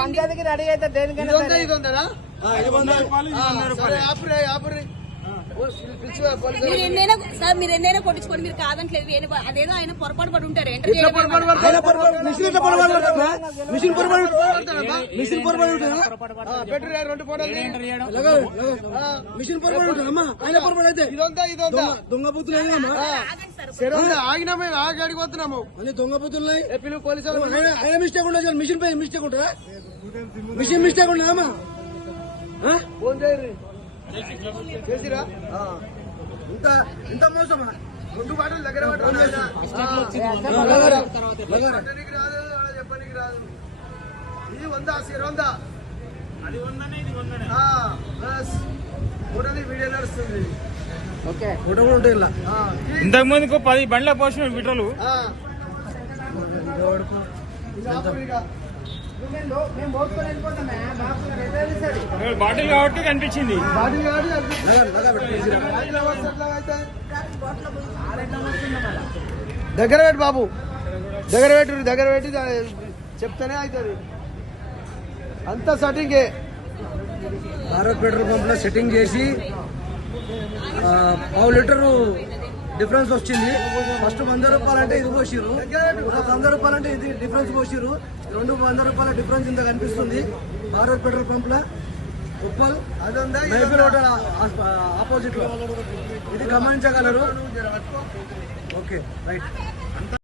పంచాయతీకి రెడీ అయితే దేనికైనా మీరు ఎన్నైనా కొట్టించుకోండి, మీరు కాదంటలేదు. అదేదో ఆయన పొరపాటు పడి ఉంటారు. మిషన్ పొరపాటు ఆయన పొరపాటు అయితే దొంగ బుద్ధులు ఆగినాము, ఆగి పోతున్నాము. అన్ని దొంగ బుద్ధులు పోలీసులు. ఆయన మిస్టేక్ ఉండదు, మిషన్ పై మిస్టేక్ ఉంటుందా? మిషన్ మిస్టేక్ ఉండదమ్మా. ఫోన్ చేసిరా ఇంత మోసమా? 2 బాటలు దగ్గర చెప్పడానికి రాదు. ఇది 100 అది 100 వీడియో నడుస్తుంది. ఫోటో కూడా ఉంటాయి. ఇంతకు ముందుకు 10 బండ్ల పోసిన విట్రలు బాటిల్ కాబట్టి కనిపించింది. దగ్గర పెట్టి బాబు, దగ్గర పెట్టి చెప్తానే అవుతుంది. అంత సెట్టింగే. భారత్ పెట్రోల్ పంప్ లో సెట్టింగ్ చేసి 1/2 లీటరు డిఫరెన్స్ వచ్చింది. ఫస్ట్ 100 రూపాయలు అంటే ఇది పోసిరు, 100 రూపాయలు అంటే ఇది డిఫరెన్స్ పోసిరు. 200 రూపాయల డిఫరెన్స్ ఇంత కనిపిస్తుంది భారత్ పెట్రోల్ పంప్ లో. ఉప్పల్ మైఫిల్ హోటల్ ఆపోజిట్ లో ఇది గమనించగలరు. Okay right.